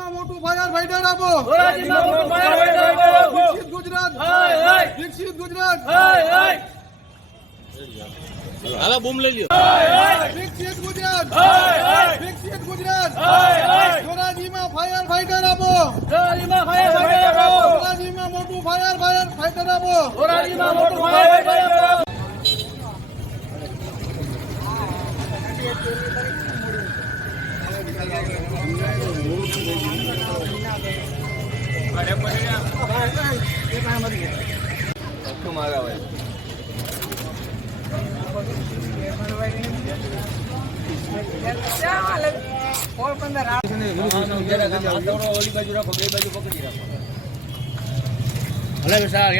ધોરાજીમાં મોટું fire fighter આપો. વિકસિત ગુજરાત. વિકસિત ગુજરાત. હાલો બૂમ લઈ લ્યો. વિકસિત ગુજરાત. વિકસિત ગુજરાત. ધોરાજીમાં ફાયર ફાઈટર આપો. ધોરાજીમાં મોટું ફાયર ફાઈટર આપો. ભલે સાહેબ